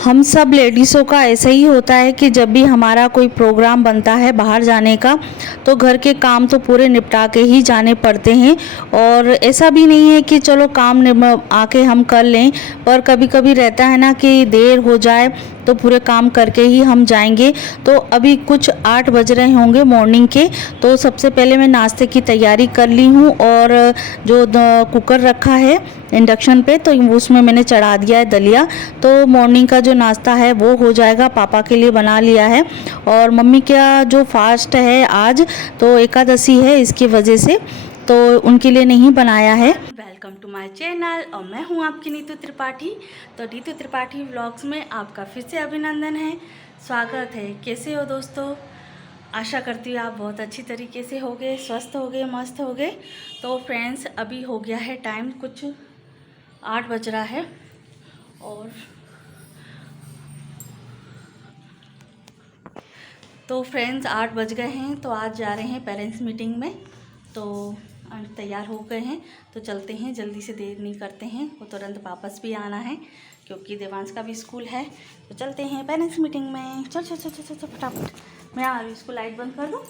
हम सब लेडीज़ों का ऐसा ही होता है कि जब भी हमारा कोई प्रोग्राम बनता है बाहर जाने का, तो घर के काम तो पूरे निपटा के ही जाने पड़ते हैं। और ऐसा भी नहीं है कि चलो काम आके हम कर लें, पर कभी कभी रहता है ना कि देर हो जाए तो पूरे काम करके ही हम जाएंगे। तो अभी कुछ 8 बज रहे होंगे मॉर्निंग के। तो सबसे पहले मैं नाश्ते की तैयारी कर ली हूँ, और जो कुकर रखा है इंडक्शन पे, तो उसमें मैंने चढ़ा दिया है दलिया। तो मॉर्निंग का जो नाश्ता है वो हो जाएगा, पापा के लिए बना लिया है। और मम्मी का जो फास्ट है आज, तो एकादशी है, इसकी वजह से तो उनके लिए नहीं बनाया है। वेलकम टू माय चैनल, और मैं हूं आपकी नीतू त्रिपाठी। तो नीतू त्रिपाठी व्लॉग्स में आपका फिर से अभिनंदन है, स्वागत है। कैसे हो दोस्तों? आशा करती हूँ आप बहुत अच्छी तरीके से होगे, स्वस्थ होगे, मस्त होगे। तो फ्रेंड्स, अभी हो गया है टाइम, कुछ 8 बज रहा है। और तो फ्रेंड्स 8 बज गए हैं, तो आज जा रहे हैं पेरेंट्स मीटिंग में। तो तैयार हो गए हैं, तो चलते हैं, जल्दी से देर नहीं करते हैं। वो तुरंत वापस भी आना है क्योंकि देवांश का भी स्कूल है। तो चलते हैं पेरेंट्स मीटिंग में। चल चल चल चल चल फटाफट। मैं आ रही हूँ, इसको लाइट बंद कर दूँ।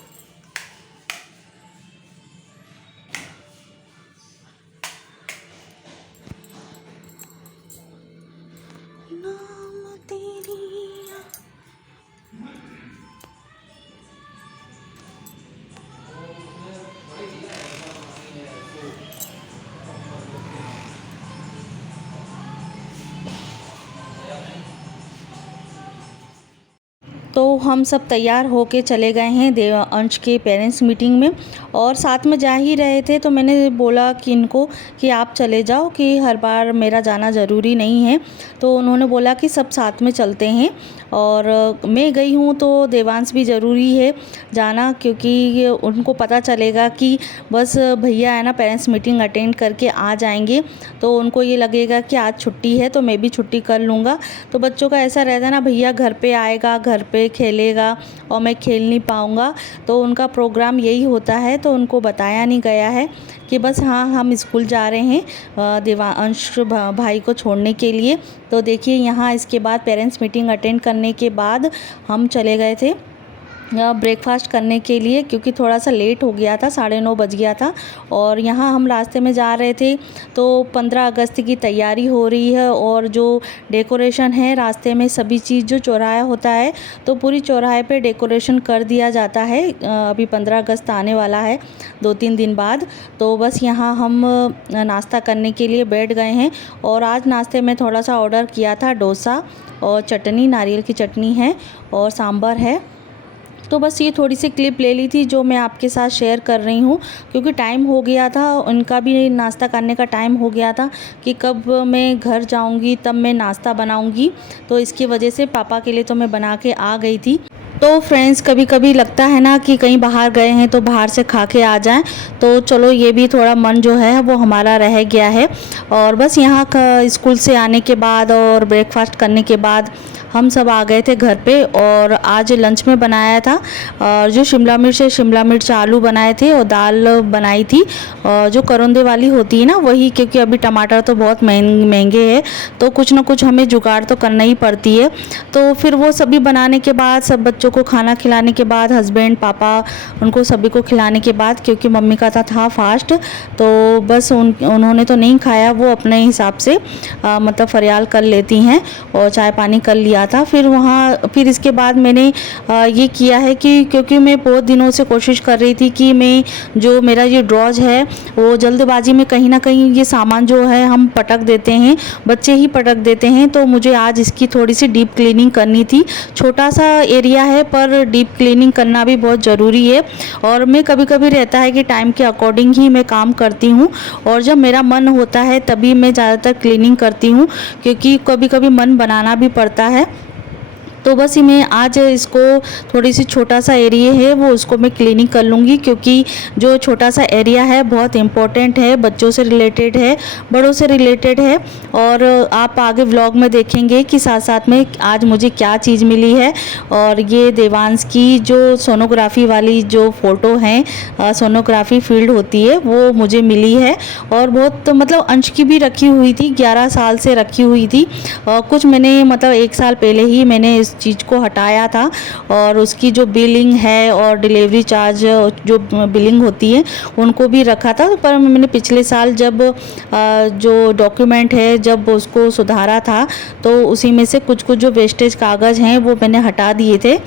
तो हम सब तैयार होके चले गए हैं देवांश के पेरेंट्स मीटिंग में, और साथ में जा ही रहे थे। तो मैंने बोला कि इनको कि आप चले जाओ, कि हर बार मेरा जाना ज़रूरी नहीं है। तो उन्होंने बोला कि सब साथ में चलते हैं, और मैं गई हूँ तो देवांश भी ज़रूरी है जाना, क्योंकि उनको पता चलेगा कि बस भैया है ना पेरेंट्स मीटिंग अटेंड करके आ जाएंगे, तो उनको ये लगेगा कि आज छुट्टी है तो मैं भी छुट्टी कर लूँगा। तो बच्चों का ऐसा रहता है ना, भैया घर पे आएगा, घर पे खेलेगा और मैं खेल नहीं पाऊँगा। तो उनका प्रोग्राम यही होता है। तो उनको बताया नहीं गया है कि बस हाँ हम स्कूल जा रहे हैं देवांश भाई को छोड़ने के लिए। तो देखिए यहाँ इसके बाद पेरेंट्स मीटिंग अटेंड करने के बाद हम चले गए थे ब्रेकफास्ट करने के लिए, क्योंकि थोड़ा सा लेट हो गया था, 9:30 बज गया था। और यहाँ हम रास्ते में जा रहे थे, तो 15 अगस्त की तैयारी हो रही है, और जो डेकोरेशन है रास्ते में सभी चीज़, जो चौराहा होता है तो पूरी चौराहे पे डेकोरेशन कर दिया जाता है। अभी 15 अगस्त आने वाला है 2-3 दिन बाद। तो बस यहाँ हम नाश्ता करने के लिए बैठ गए हैं। और आज नाश्ते में थोड़ा सा ऑर्डर किया था, डोसा और चटनी, नारियल की चटनी है और सांभर है। तो बस ये थोड़ी सी क्लिप ले ली थी जो मैं आपके साथ शेयर कर रही हूँ, क्योंकि टाइम हो गया था, उनका भी नाश्ता करने का टाइम हो गया था कि कब मैं घर जाऊँगी तब मैं नाश्ता बनाऊँगी। तो इसकी वजह से पापा के लिए तो मैं बना के आ गई थी। तो फ्रेंड्स, कभी कभी लगता है ना कि कहीं बाहर गए हैं तो बाहर से खा के आ जाएं। तो चलो ये भी थोड़ा मन जो है वो हमारा रह गया है। और बस यहाँ स्कूल से आने के बाद और ब्रेकफास्ट करने के बाद हम सब आ गए थे घर पे। और आज लंच में बनाया था और जो शिमला मिर्च आलू बनाए थे, और दाल बनाई थी जो करौंदे वाली होती है ना वही, क्योंकि अभी टमाटर तो बहुत महंगे हैं, तो कुछ ना कुछ हमें जुगाड़ तो करना ही पड़ती है। तो फिर वो सभी बनाने के बाद, सब बच्चों को खाना खिलाने के बाद, हस्बैंड पापा उनको सभी को खिलाने के बाद, क्योंकि मम्मी का था फास्ट, तो बस उन्होंने तो नहीं खाया, वो अपने हिसाब से मतलब फरियाल कर लेती हैं और चाय पानी कर लिया था। फिर इसके बाद मैंने ये किया है कि क्योंकि मैं बहुत दिनों से कोशिश कर रही थी कि मैं जो मेरा ये ड्रॉज है वो जल्दबाजी में कहीं ना कहीं ये सामान जो है हम पटक देते हैं, बच्चे ही पटक देते हैं। तो मुझे आज इसकी थोड़ी सी डीप क्लीनिंग करनी थी। छोटा सा एरिया है पर डीप क्लीनिंग करना भी बहुत ज़रूरी है। और मैं कभी कभी रहता है कि टाइम के अकॉर्डिंग ही मैं काम करती हूँ, और जब मेरा मन होता है तभी मैं ज़्यादातर क्लीनिंग करती हूँ, क्योंकि कभी कभी मन बनाना भी पड़ता है। तो बस ही मैं आज इसको थोड़ी सी छोटा सा एरिया है वो उसको मैं क्लीनिंग कर लूँगी, क्योंकि जो छोटा सा एरिया है बहुत इम्पोर्टेंट है, बच्चों से रिलेटेड है, बड़ों से रिलेटेड है। और आप आगे व्लॉग में देखेंगे कि साथ साथ में आज मुझे क्या चीज़ मिली है। और ये देवांश की जो सोनोग्राफी वाली जो फ़ोटो हैं, सोनोग्राफी फील्ड होती है, वो मुझे मिली है। और बहुत मतलब अंश की भी रखी हुई थी, 11 साल से रखी हुई थी। कुछ मैंने मतलब 1 साल पहले ही मैंने इस चीज़ को हटाया था, और उसकी जो बिलिंग है और डिलीवरी चार्ज जो बिलिंग होती है उनको भी रखा था। पर मैंने पिछले साल जब जो डॉक्यूमेंट है जब उसको सुधारा था, तो उसी में से कुछ कुछ जो वेस्टेज कागज़ हैं वो मैंने हटा दिए थे।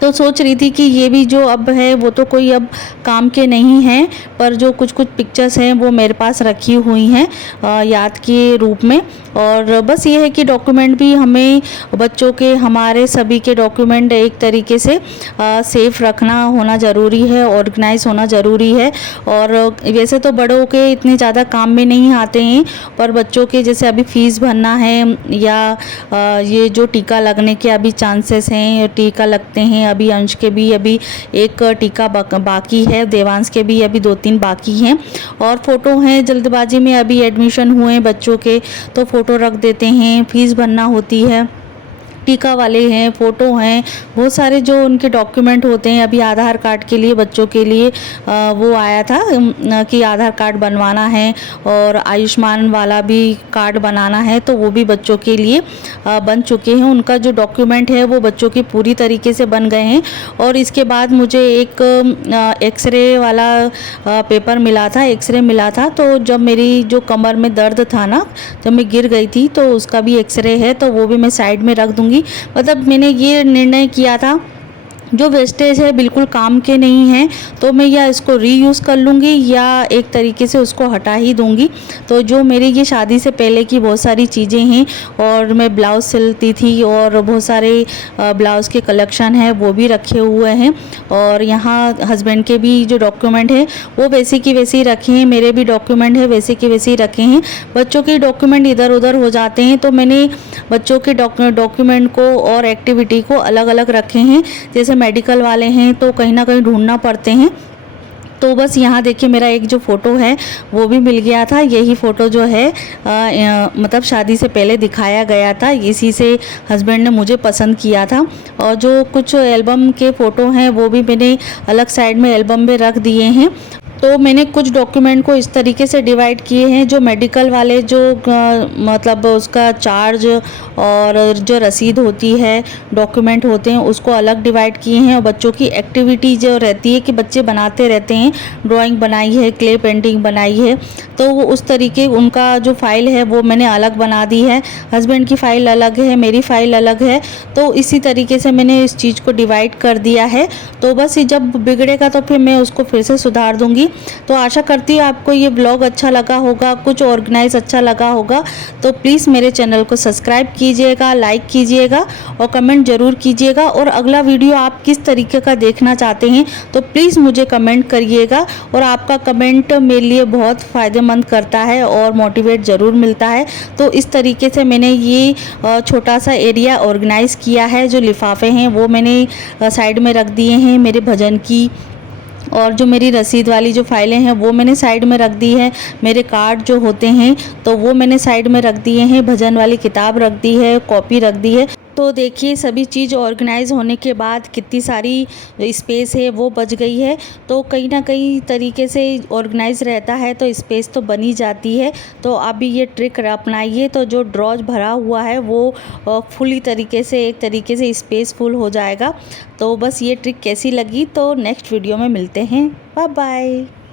तो सोच रही थी कि ये भी जो अब है वो तो कोई अब काम के नहीं हैं, पर जो कुछ कुछ पिक्चर्स हैं वो मेरे पास रखी हुई हैं याद के रूप में। और बस ये है कि डॉक्यूमेंट भी हमें बच्चों के, हमारे सभी के डॉक्यूमेंट एक तरीके से सेफ रखना होना ज़रूरी है, ऑर्गेनाइज होना ज़रूरी है। और वैसे तो बड़ों के इतने ज़्यादा काम में नहीं आते हैं, पर बच्चों के जैसे अभी फ़ीस भरना है, या ये जो टीका लगने के अभी चांसेस हैं, टीका लगते हैं अभी अंश के भी अभी एक टीका बाकी है, देवांश के भी अभी 2-3 बाकी हैं। और फ़ोटो हैं, जल्दबाजी में अभी एडमिशन हुए बच्चों के तो फ़ोटो रख देते हैं, फ़ीस भरना होती है, टीका वाले हैं, फ़ोटो हैं, बहुत सारे जो उनके डॉक्यूमेंट होते हैं। अभी आधार कार्ड के लिए बच्चों के लिए वो आया था कि आधार कार्ड बनवाना है, और आयुष्मान वाला भी कार्ड बनाना है, तो वो भी बच्चों के लिए बन चुके हैं। उनका जो डॉक्यूमेंट है वो बच्चों के पूरी तरीके से बन गए हैं। और इसके बाद मुझे एक एक्सरे वाला पेपर मिला था, एक्सरे मिला था। तो जब मेरी जो कमर में दर्द था ना, जब मैं गिर गई थी, तो उसका भी एक्सरे है, तो वो भी मैं साइड में रख दूँगी। मतलब मैंने ये निर्णय किया था, जो वेस्टेज है बिल्कुल काम के नहीं हैं, तो मैं या इसको रीयूज़ कर लूँगी या एक तरीके से उसको हटा ही दूँगी। तो जो मेरी ये शादी से पहले की बहुत सारी चीज़ें हैं, और मैं ब्लाउज़ सिलती थी और बहुत सारे ब्लाउज़ के कलेक्शन है वो भी रखे हुए हैं। और यहाँ हस्बैंड के भी जो डॉक्यूमेंट है वो वैसे की वैसे ही रखे हैं, मेरे भी डॉक्यूमेंट है वैसे के वैसे ही रखे हैं। बच्चों के डॉक्यूमेंट इधर उधर हो जाते हैं, तो मैंने बच्चों के डॉक्यूमेंट को और एक्टिविटी को अलग अलग रखे हैं। जैसे मेडिकल वाले हैं तो कहीं ना कहीं ढूंढना पड़ते हैं। तो बस यहाँ देखिए मेरा एक जो फ़ोटो है वो भी मिल गया था। यही फ़ोटो जो है मतलब शादी से पहले दिखाया गया था, इसी से हस्बैंड ने मुझे पसंद किया था। और जो कुछ एल्बम के फ़ोटो हैं वो भी मैंने अलग साइड में एल्बम में रख दिए हैं। तो मैंने कुछ डॉक्यूमेंट को इस तरीके से डिवाइड किए हैं, जो मेडिकल वाले जो मतलब उसका चार्ज और जो रसीद होती है, डॉक्यूमेंट होते हैं, उसको अलग डिवाइड किए हैं। और बच्चों की एक्टिविटी जो रहती है कि बच्चे बनाते रहते हैं, ड्राइंग बनाई है, क्ले पेंटिंग बनाई है, तो वो उस तरीके उनका जो फ़ाइल है वो मैंने अलग बना दी है। हस्बैंड की फ़ाइल अलग है, मेरी फ़ाइल अलग है। तो इसी तरीके से मैंने इस चीज़ को डिवाइड कर दिया है। तो बस जब बिगड़ेगा तो फिर मैं उसको फिर से सुधार दूँगी। तो आशा करती हूँ आपको ये व्लॉग अच्छा लगा होगा, कुछ ऑर्गेनाइज अच्छा लगा होगा। तो प्लीज़ मेरे चैनल को सब्सक्राइब कीजिएगा, लाइक कीजिएगा और कमेंट ज़रूर कीजिएगा। और अगला वीडियो आप किस तरीके का देखना चाहते हैं तो प्लीज़ मुझे कमेंट करिएगा। और आपका कमेंट मेरे लिए बहुत फ़ायदेमंद करता है और मोटिवेट ज़रूर मिलता है। तो इस तरीके से मैंने ये छोटा सा एरिया ऑर्गेनाइज़ किया है। जो लिफाफे हैं वो मैंने साइड में रख दिए हैं मेरे भजन की, और जो मेरी रसीद वाली जो फाइलें हैं वो मैंने साइड में रख दी है। मेरे कार्ड जो होते हैं तो वो मैंने साइड में रख दिए हैं। भजन वाली किताब रख दी है, कॉपी रख दी है। तो देखिए सभी चीज़ ऑर्गेनाइज होने के बाद कितनी सारी स्पेस है वो बच गई है। तो कहीं ना कहीं तरीके से ऑर्गेनाइज रहता है तो स्पेस तो बनी जाती है। तो आप भी ये ट्रिक अपनाइए, तो जो ड्रॉज भरा हुआ है वो फुली तरीके से, एक तरीके से स्पेस फुल हो जाएगा। तो बस ये ट्रिक कैसी लगी तो नेक्स्ट वीडियो में मिलते हैं। Bye bye.